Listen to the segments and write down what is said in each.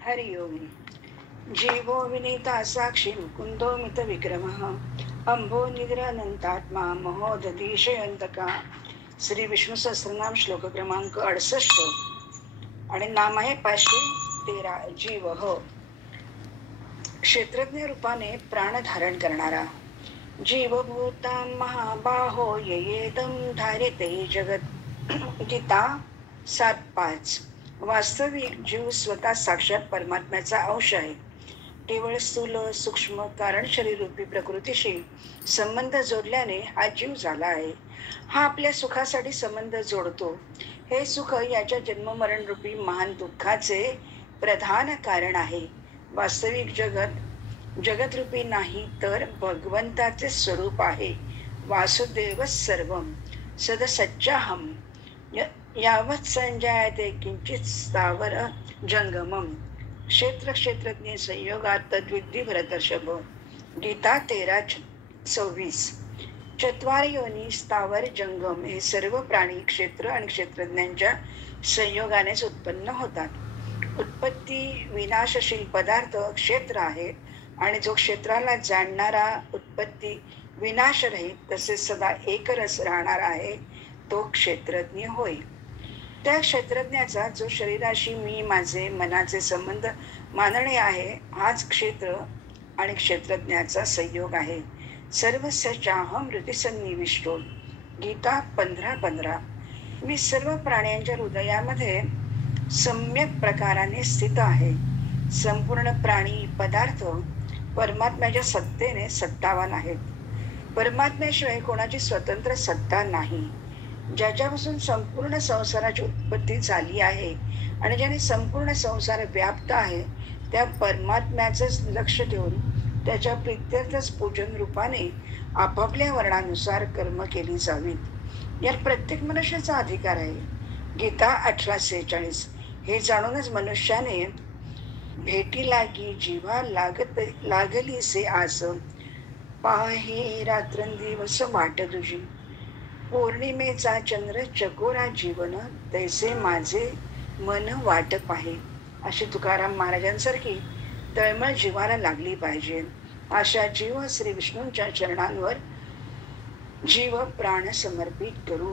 हरि ओम. जीवो विनीता साक्षी मुकुंदो मित विक्रमः अंभो निद्रानंतात्मा महोदधीशयंतका. श्री विष्णू सहस्रनाम श्लोक क्रमांक 68 आणि नाम आहे 513. जीव हो, क्षेत्रज्ञ रूपाने प्राण धारण करणारा. जीवभूता महाबाहो येदम धारिते जगत. गीता 7:5. वास्तविक जीव स्वतः साक्षात परमात्म्याचा अंश आहे. केवळ स्थूल सूक्ष्म कारण शरीररूपी प्रकृतीशी संबंध जोडल्याने हा जीव झाला आहे. हा आपल्या सुखासाठी संबंध जोडतो. हे सुख याच्या जन्ममरण रूपी महान दुःखाचे प्रधान कारण आहे. वास्तविक जगतरूपी नाही तर भगवंताचे स्वरूप आहे. वासुदेव सर्वम सदसच्चाहम यावत संजायते किंचित स्थावर जंगमम. क्षेत्रज्ञ संयोगात तद्विद्धी भरतर्षभ. गीता 13:26. चत्वार योनी स्थावर जंगम हे सर्व प्राणी क्षेत्र आणि क्षेत्रज्ञांच्या संयोगानेच उत्पन्न होतात. उत्पत्ती विनाशशील पदार्थ क्षेत्र आहे आणि जो क्षेत्राला जाणणारा उत्पत्ती विनाशरहित तसेच सदा एकरस राहणार आहे तो क्षेत्रज्ञ होय. त्या क्षेत्रज्ञाचा जो शरीराशी मी माझे मनाचे संबंध मानणे आहे हाच क्षेत्र आणि क्षेत्रज्ञाचा संयोग आहे. सर्वस्याहम हृदयसन्निविष्टो. गीता 15:15. मी सर्व प्राण्यांच्या हृदयामध्ये सम्यक प्रकाराने स्थित आहे. संपूर्ण प्राणी पदार्थ परमात्म्याच्या सत्तेने सत्तावान आहेत. परमात्म्याशिवाय कोणाची स्वतंत्र सत्ता नाही. ज्याच्यापासून संपूर्ण संसाराची उत्पत्ती झाली आहे आणि ज्याने संपूर्ण संसार व्याप्त आहे त्या परमात्म्याचंच लक्ष ठेवून त्याच्या प्रित्यर्थच पूजन रूपाने आपापल्या वर्णानुसार कर्म केली जावीत. यात प्रत्येक मनुष्याचा अधिकार आहे. गीता 18:46. हे जाणूनच मनुष्याने भेटी लागी जीवा लागली से आस. पाहे रात्रंदिवस वाट तुझी. पौर्णिमेचा चंद्र चकोरा जीवन तैसे माझे मन वाट पाहे. अशी तुकाराम महाराजांसारखी तळमळ जीवाला लागली पाहिजे. अशा जीव श्री विष्णूंच्या चरणांवर जीव प्राण समर्पित करू.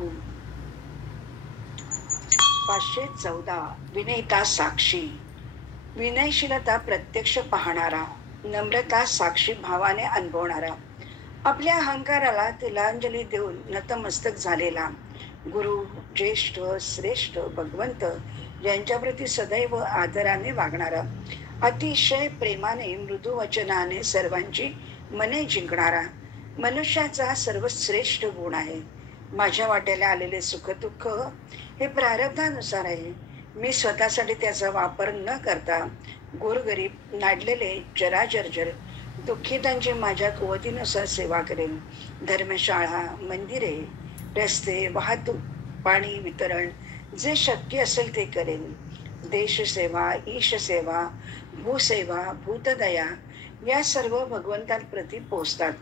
514. विनयता साक्षी. विनयशीलता प्रत्यक्ष पाहणारा, नम्रता साक्षी भावाने अनुभवणारा, आपल्या अहंकाराला तिलांजली देऊन नतमस्तक झालेला, गुरु ज्येष्ठ श्रेष्ठ भगवंत यांच्याप्रती सदैव आदराने वागणारा, अतिशय प्रेमाने मृदू वचनाने सर्वांची मने जिंकणारा मनुष्याचा सर्वश्रेष्ठ गुण आहे. माझ्या वाट्याला आलेले सुखदुःख हे प्रारब्धानुसार आहे. मी स्वतःसाठी त्याचा वापर न करता गोरगरीब नाडलेले जराजर्जर दुःखितांची माझ्या कुवतीनुसार सेवा करेन. धर्मशाळा, मंदिरे, रस्ते, वाहतूक, पाणी वितरण जे शक्य असेल ते करेन. देशसेवा, ईशसेवा, भूसेवा, भूतदया या सर्व भगवंतांप्रती पोचतात.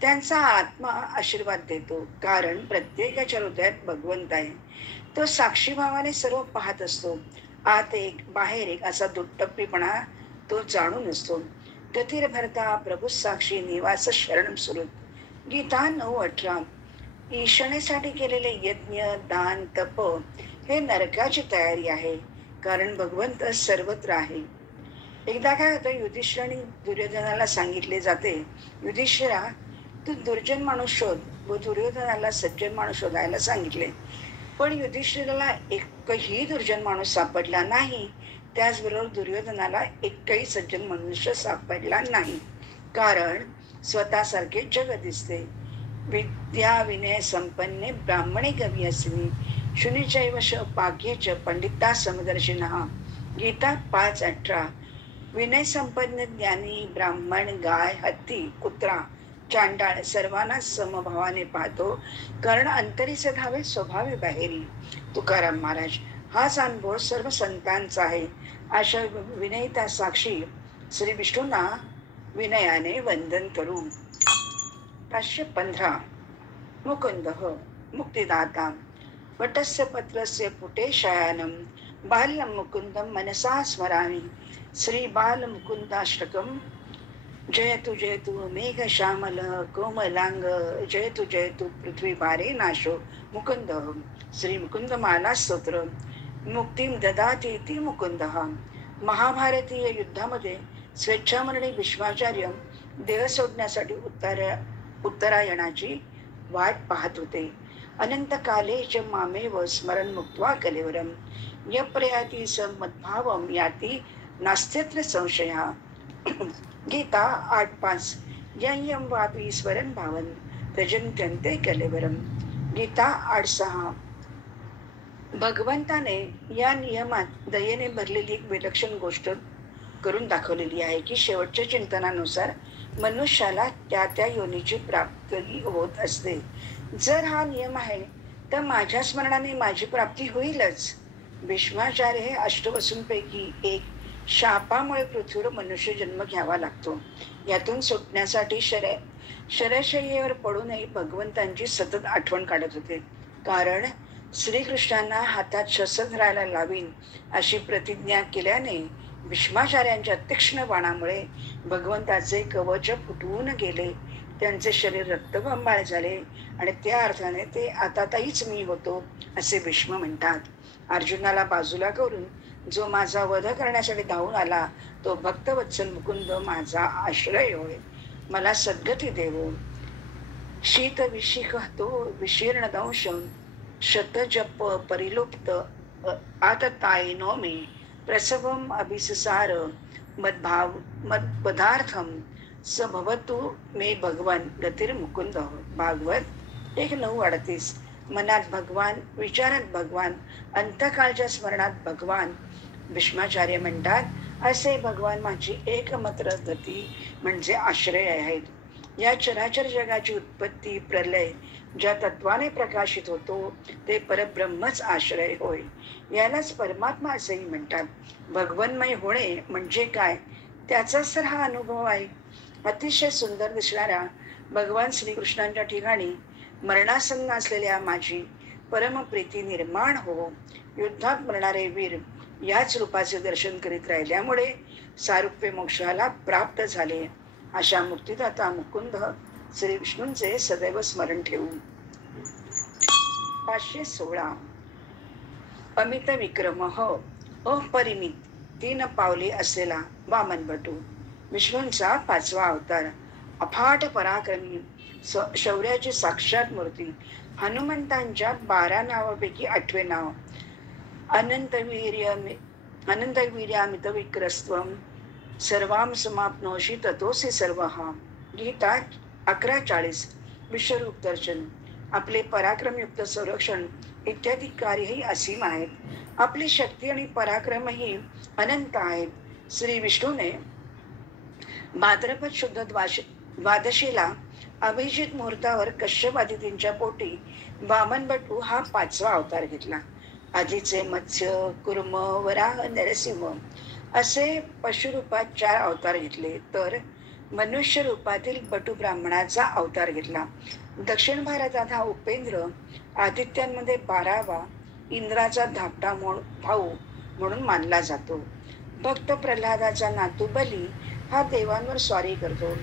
त्यांचा आत्मा आशीर्वाद देतो, कारण प्रत्येकाच्या हृदयात भगवंत आहे. तो साक्षी भावाने सर्व पाहत असतो. आत एक बाहेर एक असा दुट्टप्पीपणा तो जाणून असतो. गतीर भरता प्रभू साक्षी निवास शरण सुरुत. गीता 9:18. ईशनेसाठी केलेले यज्ञ, दान, तप हे नरकाची तयारी आहे, कारण भगवंत सर्वत्र आहे. एकदा काय होतं, युधिष्ठिराने दुर्योधनाला सांगितले जाते, युधिष्ठिरा तू दुर्जन माणूस शोध, व दुर्योधनाला सज्जन माणूस शोधायला सांगितले. पण युधिष्ठिराला एकही दुर्जन माणूस सापडला नाही. त्याचबरोबर दुर्योधनाला एकही सज्जन मनुष्य सापडला नाही, कारण स्वतःसारखे जग दिसते. विद्या विनय संपन्ने ब्राह्मणे कवी असली शुनीचैव पाग्येच पंडिता समदर्शिनः. गीता 5:18. विनय संपन्न ज्ञानी ब्राह्मण गाय, हत्ती, कुत्रा, चांडाळ सर्वांना समभावाने पाहतो, कारण अंतरीचे धावे स्वभावे बाहेरी. तुकाराम महाराज. हाच अनुभव सर्व संतांचा आहे. अशा विनयता साक्षी श्री विष्णूंना विनयाने वंदन करू. 515. मुकुंद मुक्तिदाता. वटस्य पत्रस्य पुटे शयानम बाल्यं मुकुन्दं मनसा स्मरामि श्री बालमुकुन्दाष्टकं जयतु जयतु मेघश्यामल कोमलांग जयतु जयतु पृथ्वीभारे नाशो मुकुंद श्री मुकुंदमाला स्तोत्र मुक्तीम ददाति ती मुकुंद. महाभारतीय युद्धामध्ये स्वेच्छामरणी भीष्माचार्य देह सोडण्यासाठी उत्तरायणाची वाट पाहत होते. अनंत काले च मामेव स्मरण मुक्त्वा कलेवरम यप्रयाति स मद्भावम याती नास्त्यत्र संशया. गीता 8:5 यं वापी स्वरण भावन त्यजन्त्यन्ते कलेवरम. गीता 8:6. भगवंताने या नियमात दयेने भरलेली एक विलक्षण गोष्ट करून दाखवलेली आहे की शेवटच्या चिंतनानुसार मनुष्याला त्या त्या योनीची प्राप्ती होत असते. जर हा नियम आहे तर माझ्या स्मरणाने माझी प्राप्ती होईलच. भीष्माचार्य हे अष्टवसूंपैकी एक शापामुळे पृथ्वीवर मनुष्य जन्म घ्यावा लागतो. यातून सुटण्यासाठी शरशय्येवर पडूनही भगवंतांची सतत आठवण काढत होते. कारण श्रीकृष्णांना हातात शस्त्र धरायला लावीन अशी प्रतिज्ञा केल्याने भीष्माचार्यांच्या तीक्ष्ण बाणामुळे भगवंताचे कवच फुटवून गेले. त्यांचे शरीर रक्तबंबाळ झाले आणि त्या अर्थाने ते आता ताईच मी होतो असे भीष्म म्हणतात. अर्जुनाला बाजूला करून जो माझा वध करण्यासाठी धावून आला तो भक्तवत्सल मुकुंद माझा आश्रय होय. मला सद्गती देवो. शीत विशिख तो विशीर्ण दंश शतजप परिलुप्त आततायिनो मे प्रसवम अभिससार मदपदार्थम स भवतु मे भगवान गतिर मुकुंद. भागवत 1:9-38. मनात भगवान, विचारात भगवान, अंतकाळच्या स्मरणात भगवान. भीष्माचार्य म्हणतात असे भगवान माझी एकमात्र गती म्हणजे आश्रय आहेत. या चराचर जगाची उत्पत्ती प्रलय ज्या तत्वाने प्रकाशित होतो ते परब्रह्मच आश्रय होय. यालाच परमात्मा असेही म्हणतात. भगवन्मय होणे म्हणजे काय त्याचाच तर हा अनुभव आहे. अतिशय सुंदर दिसणाऱ्या भगवान श्रीकृष्णांच्या ठिकाणी मरणासन्न असलेल्या माझी परमप्रीती निर्माण हो. युद्धात मरणारे वीर याच रूपाचे दर्शन करीत राहिल्यामुळे सारूप्य मोक्षाला प्राप्त झाले. अशा मुक्तिदाता मुकुंद श्री विष्णूंचे सदैव स्मरण ठेवू. 516. अमित विक्रम अपरिमित 3 पावले असलेला वामनभटू. विष्णूंचा 5वा अवतार. अफाट पराक्रमी शौर्याची साक्षात मूर्ती. हनुमंतांच्या 12 नावापैकी 8वे नाव. अनंत वीर्यामित विक्रस्त्वम सर्वाम समाप्नोषि ततोसी सर्वहा. गीता 11:40. विश्वरूप दर्शन. आपले पराक्रमयुक्त संरक्षण इत्यादी कार्यही असीम आहेत. आपली शक्ती आणि पराक्रमही अनंत आहेत. श्री विष्णूने भाद्रपद शुद्ध द्वादशीला अभिजित मुहूर्तावर कश्यप आदितींच्या पोटी वामनभटू हा 5वा अवतार घेतला. आधीचे मत्स्य, कुर्म, वराह, नरसिंह असे पशुरूपात 4 अवतार घेतले तर मनुष्य रूपातील बटू ब्राह्मणाचा अवतार घेतला. दक्षिण भारतात हा उपेंद्र आदित्यांमध्ये 12वा इंद्राचा धाकटा भाऊ म्हणून मानला जातो. भक्त प्रल्हादाचा नातू बली हा देवांवर स्वारी करतो.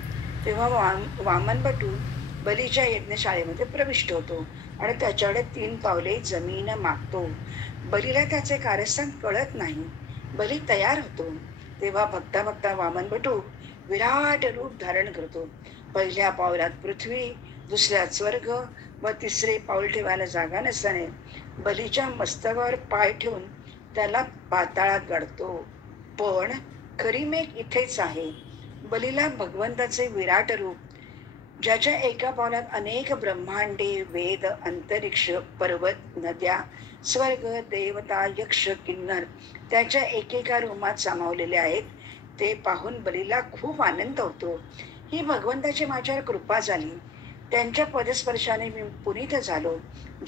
तेव्हा वामनभटू बलीच्या यज्ञशाळेमध्ये प्रविष्ट होतो आणि त्याच्याकडे 3 पावले जमीन मागतो. बलीला त्याचे कारस्थान कळत नाही. बली तयार होतो तेव्हा बघता बघता वामनभटू विराट रूप धारण करतो. पहिल्या पावलात पृथ्वी, दुसऱ्यात स्वर्ग व तिसरे पाऊल ठेवायला जागा नसल्याने बलीच्या मस्तकावर पाय ठेवून त्याला पाताळात गाडतो. पण खरी मेघ इथेच आहे. बलीला भगवंताचे विराट रूप ज्याच्या एका पावलात अनेक ब्रह्मांडे, वेद, अंतरिक्ष, पर्वत, नद्या, स्वर्ग, देवता, यक्ष, किन्नर त्याच्या एकेका रूपात सामावलेले आहेत ते पाहून बलीला खूप आनंद होतो. ही भगवंताची माझ्यावर कृपा झाली. त्यांच्या पदस्पर्शाने मी पुनीत झालो.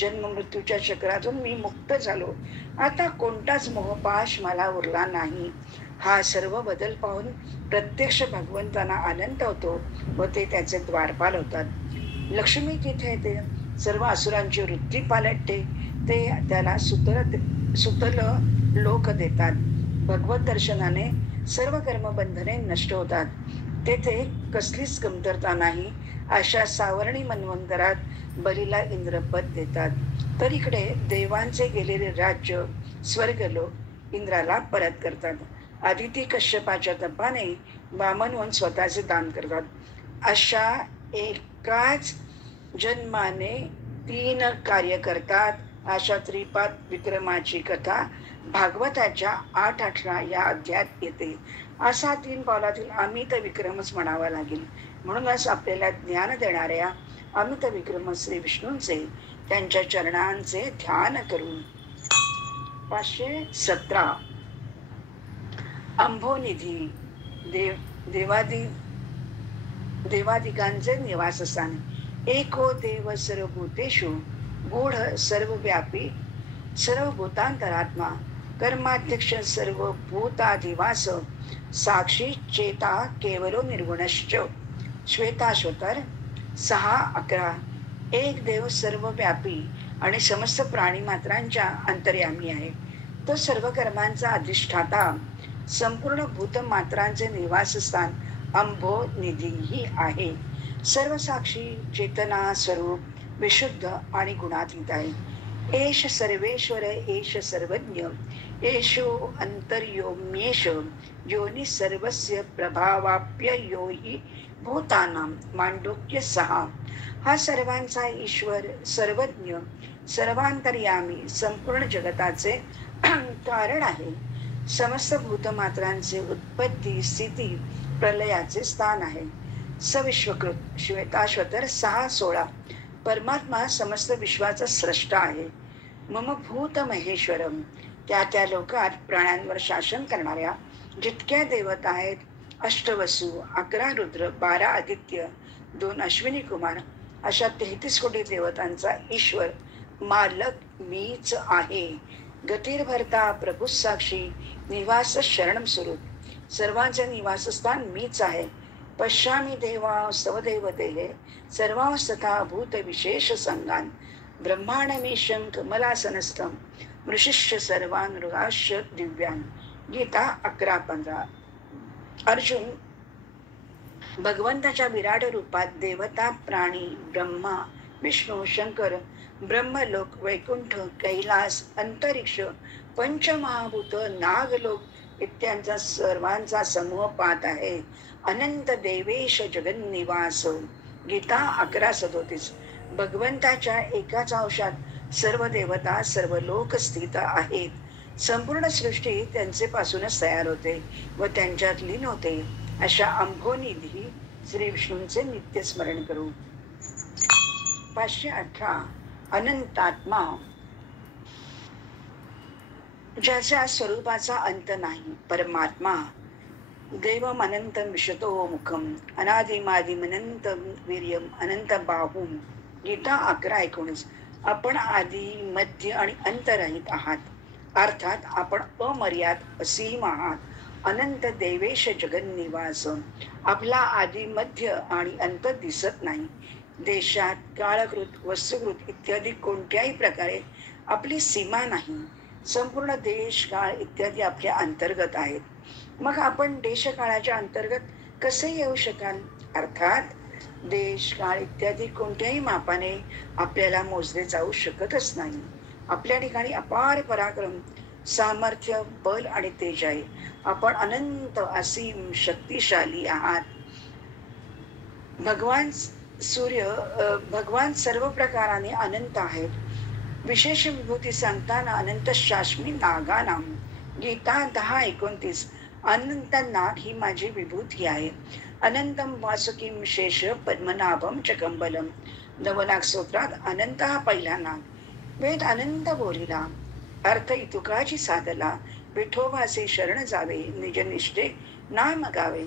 जन्म मृत्यूच्या चक्रातून मी मुक्त झालो. आता कोणताच मोहपाश मला उरला नाही. हा सर्व बदल पाहून प्रत्यक्ष भगवंतांना आनंद होतो व ते त्याचे द्वारपाल होतात. लक्ष्मी तिथे येते. सर्व असुरांची वृत्ती पालटते. ते त्याला सुतल लोक देतात. भगवत दर्शनाने सर्व कर्मबंधने नष्ट होतात. तेथे कसलीच कमतरता नाही. अशा सावर्णी मन्वंतरात बलीला इंद्रपद देतात. तर इकडे देवांचे गेलेले राज्य स्वर्गलोक इंद्राला परत करतात. आदिती कश्यपाच्या तपाने वामन होऊन स्वतःचे दान करतात. अशा एकाच जन्माने 3 कार्य करतात. अशा त्रिपाद विक्रमाची कथा भागवताच्या 8-18 या अध्यायात येते. असा 3 पावलातील अमित विक्रमच म्हणावा लागेल. म्हणूनच आपल्याला ज्ञान देणाऱ्या अमित विक्रम श्री विष्णूंचे त्यांच्या चरणांचे ध्यान करून 517 अंभोनिधी देवादिकांचे निवासस्थान. एको देव सर्वभूतेषु गूढ सर्वव्यापी सर्वभूतांतरात्मा कर्माध्यक्ष सर्वभूताधिवास साक्षी चेता केवलो निर्गुणश्च. श्वेताश्वतर 6:11. एक देव सर्वव्यापी आणि समस्त प्राणी मात्रांच्या अंतर्यामी आहे. तो सर्व कर्मांचा अधिष्ठाता संपूर्ण भूतमात्रांचे निवासस्थान अंभो निधीही आहे. सर्व साक्षी चेतना स्वरूप विशुद्ध आणि गुणातीत आहे. एष सर्वेश्वर एष सर्वज्ञ एषो अंतर्योम्येष योनि सर्वस्य प्रभावाप्य यो हि भूतानां. मांडूक्य 6. हा सर्वांचा ईश्वर सर्वज्ञ सर्वांतर्यामी संपूर्ण जगताचे कारण आहे. समस्त भूतमात्रांचे उत्पत्ती स्थिती प्रलयाचे स्थान आहे. सविश्वकृत. श्वेताश्वतर 6:16. परमात्मा समस्त विश्वाचा स्रष्टा आहे. मम भूत महेश्वरम. त्या लोकात प्राण्यांवर शासन करणाऱ्या जितक्या देवता आहेत, अष्टवसू, 11 रुद्र, 12 आदित्य, 2 अश्विनी कुमार, अशा 33 कोटी देवतांचा ईश्वर मालक मीच आहे. गतिर्भरता प्रभू साक्षी निवास शरणम स्वरूप. सर्वांचे निवासस्थान मीच आहे. पश्यामी देवा सवदेवतेहे सर्वांस्तथा भूत विशेष संगान. ब्रह्मांडमीशं कमलासनस्थं मृषिष्य सर्वान् मृगाश्च दिव्यान्. गीता 11:15. अर्जुन भगवंताच्या विराट रूपात देवता, प्राणी, ब्रह्मा, विष्णू, शंकर, ब्रह्मलोक, वैकुंठ, कैलास, अंतरिक्ष, पंचमहाभूत, नागलोक इत्यांचा सर्वांचा समूह पाहत आहे. अनंत देवेश जगन्निवास. गीता 11:37. भगवंताच्या एकाच अंशात सर्व देवता सर्व लोक स्थित आहेत. संपूर्ण सृष्टी त्यांचे पासूनच तयार होते व त्यांच्यात लीन होते. अशा अंभोनिधी श्री विष्णूंचे नित्य स्मरण करू. 518 अनंतात्मा. ज्याच्या स्वरूपाचा अंत नाही. परमात्मा. देवम अनंतम विशतो मुखम अनादिमादिमनंतम वीर्यम अनंत बाहुम. गीता 11:19. आपण आदी मध्य आणि अंतरहित आहात. अर्थात आपण अमर्याद असीम आहात. अनंत देवेश जगन्निवास. आपला आदी मध्य आणि अंत दिसत नाही. देशात, काळकृत, वस्तुकृत इत्यादी कोणत्याही प्रकारे आपली सीमा नाही. संपूर्ण देश, काळ इत्यादी आपल्या अंतर्गत आहेत. मग आपण देशकाळाच्या अंतर्गत कसे येऊ शकाल? अर्थात देश, काळ इत्यादी कोणत्याही मापाने आपल्याला मोजले जाऊ शकतच नाही. आपल्या ठिकाणी अपार पराक्रम, सामर्थ्य, बल आणि तेज आहे. आपण अनंत असीम शक्तिशाली आहात. भगवान सर्व प्रकाराने अनंत आहेत. विशेष विभूती सांगताना अनंत शाश्मी नागानाम. गीता 10:29. अनंत नाग ही माझी विभूती आहे. अनंतम वासुकीम शेष पद्मनाभम चकंबलम. नवनाग स्तोत्रात अनंत हा पहिला नाग. वेद अनंत बोलिला. अर्थ इतुकाची साधला. विठोबाचे शरण जावे, निजनिष्ठे नाम गावे.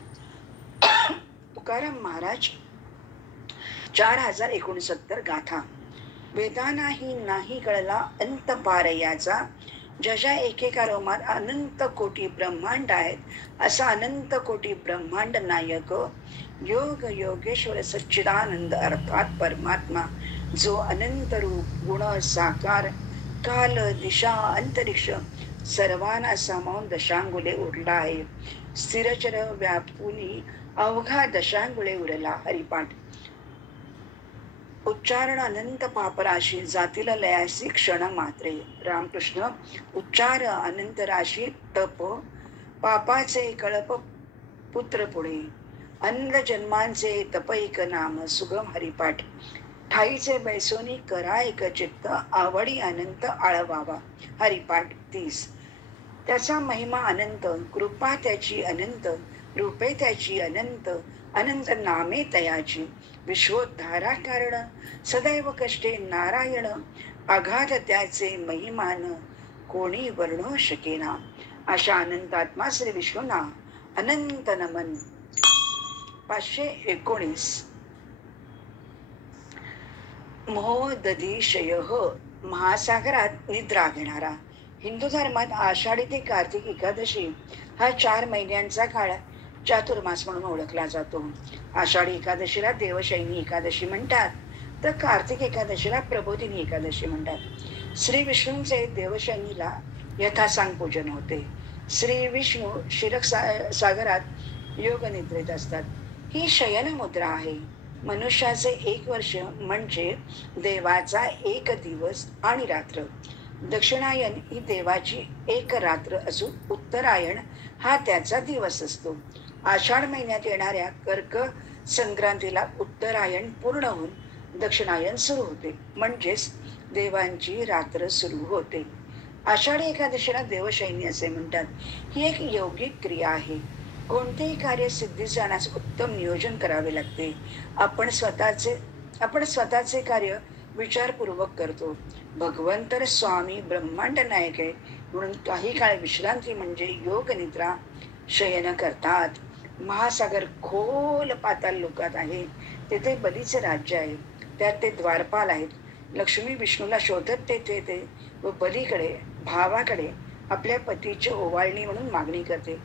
तुकाराम महाराज 4069 गाथा. वेदानाही नाही कळला अंत पारयाचा. ज्याच्या एकेका रोमात अनंत कोटी ब्रह्मांड आहेत, असा अनंत कोटी ब्रह्मांड नायक योग योगेश्वर सच्चिदानंद अर्थात परमात्मा, जो अनंत रूप, गुण, साकार, काल, दिशा, अंतरिक्ष सर्वांना सामावून दशांगुले उरला आहे. स्थिरचर व्यापूनी अवघा दशांगुळे उरला हरिपाठ. उच्चारण अनंत पापराशी जातील लयासी क्षण मात्रे. रामकृष्ण. उच्चार अनंत राशी तप पापाचे कळप पुत्र पुढे. अनंत जन्मांचे तप एक नाम सुगम हरिपाठ. ठाईचे बैसोनी करा एक चित्त आवडी अनंत आळवावा हरिपाठ 30. त्याचा महिमा अनंत, कृपा त्याची अनंत, रूपे त्याची अनंत, अनंत नामे तयाची. विश्वोद्धारा कारण सदैव कष्टे नारायण. आघात त्याचे महिमान कोणी वर्णो शकेना. अशा अनंतात्मा श्री विष्णूंना अनंत नमन. 519. मोहदधिशय महासागरात निद्रा घेणारा. हिंदू धर्मात आषाढी ते कार्तिक एकादशी हा 4 महिन्यांचा काळ चातुर्मास म्हणून ओळखला जातो. आषाढी एकादशीला देवशयनी एकादशी म्हणतात, तर कार्तिक एकादशीला प्रबोधिनी एकादशी म्हणतात. श्री विष्णूंचे देवशयनीला यथासांग पूजन होते. श्री विष्णू क्षीर सागरात योग निद्रेत असतात. ही शयन मुद्रा आहे. मनुष्याचे 1 वर्ष म्हणजे देवाचा 1 दिवस आणि रात्र. दक्षिणायन ही देवाची 1 रात्र असून उत्तरायण हा त्याचा दिवस असतो. आषाढ महिन्यात येणाऱ्या कर्क संक्रांतीला उत्तरायण पूर्ण होऊन दक्षिणायन सुरू होते, म्हणजेच देवांची रात्र सुरू होते. आषाढी एकादशीला देवशयनी असे म्हणतात. ही एक यौगिक क्रिया आहे. कोणतेही कार्य सिद्धीस जाण्यास उत्तम नियोजन करावे लागते. आपण स्वतःचे कार्य विचारपूर्वक करतो. भगवंत स्वामी ब्रह्मांड नायक आहे म्हणून काही काळ विश्रांती म्हणजे योग निद्रा शयन करतात. महासागर खोल पाताल लोकात आहे. तेथे बलीचे राज्य आहे. त्यात ते द्वारपाल आहेत. लक्ष्मी विष्णूला शोधत तेथे ते व बलीकडे भावाकडे आपल्या पतीची ओवाळणी म्हणून मागणी करते.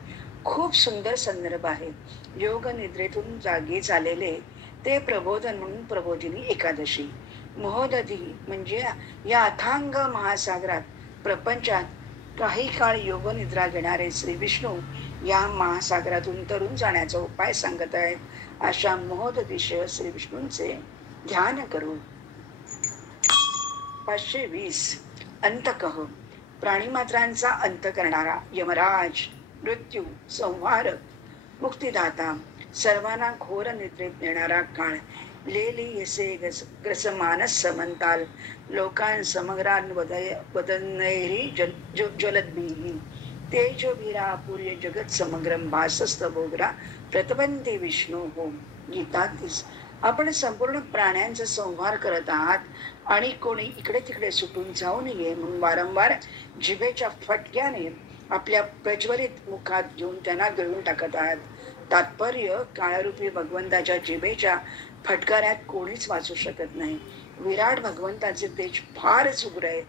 खूप सुंदर संदर्भ आहे. योग निद्रेतून जागी झालेले ते प्रबोधन म्हणून प्रबोधिनी एकादशी. महोदधी म्हणजे या अथांग महासागरात प्रपंचात काही काळ योग निद्रा घेणारे श्री विष्णू या महासागरातून तरुण जाण्याचा उपाय सांगत आहेत. अशा महोदधीशय श्री विष्णूंचे ध्यान करू. 520. अंतकः प्राणीमात्रांचा अंत करणारा यमराज, मृत्यू, संहारक, मुक्तिदाता, सर्वांना घोर निद्रेत नेणारा काळ. लेली यसे ग्रसमानस समंताल लोकां समग्रान वदनैरी ज्वलद्भिः तेजोभिरा पूर्य जगत समग्रम भासस्तभोगरा प्रतपंती विष्णू हो. गीता 30. आपण संपूर्ण प्राण्यांचा संहार करत आहात आणि कोणी इकडे तिकडे सुटून जाऊ नये म्हणून वारंवार जिभेच्या फटक्याने आपल्या प्रज्वलित मुखात घेऊन त्यांना गिळून टाकत आहात. तात्पर्य, काळरूपी भगवंताच्या जिभेच्या फटकाऱ्यात कोणीच वाचू शकत नाही. विराट भगवंताचे तेज फारच उग्र आहे.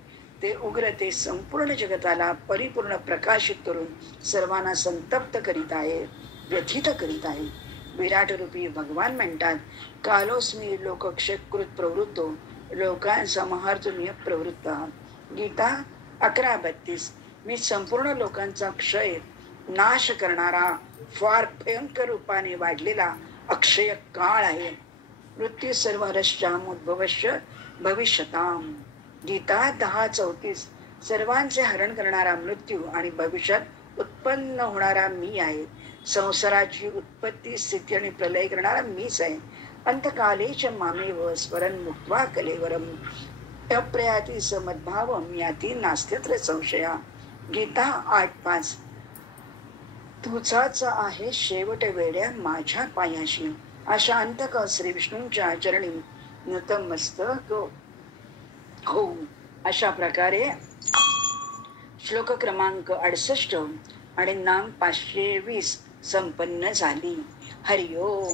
ते उग्र ते संपूर्ण जगताला परिपूर्ण प्रकाशित करून सर्वांना संतप्त करीत आहे, व्यथित करीत आहे. विराट रूपी भगवान म्हणतात, कालोस्मी लोकक्षकृत प्रवृत्तो लोकांसमहार्तुमीय प्रवृत्त. गीता 11:32. मी संपूर्ण लोकांचा क्षय नाश करणारा फार भयंकर रूपाने वाढलेला अक्षय काळ आहे. मृत्यू सर्वरश्चामुद्भवश्च भविष्यताम. गीता 10:34. सर्वांचे हरण करणारा मृत्यू आणि भविष्यात उत्पन्न होणारा मी आहे. संसाराची उत्पत्ती, स्थिती आणि प्रलय करणारा मीच आहे. अंतकालेच मामेव स्मरण मुक्त्वा कलेवरम अप्रयाती समद्भावम याती नास्त्यत्र संशया. गीता 8:5. तुझाच आहे शेवट वेड्या माझ्या पायाशी. अशा अंतक श्री विष्णूंच्या चरणी नतमस्तक हो. अशा प्रकारे श्लोक क्रमांक 68 आणि नाम 520 संपन्न झाली. हरिओम.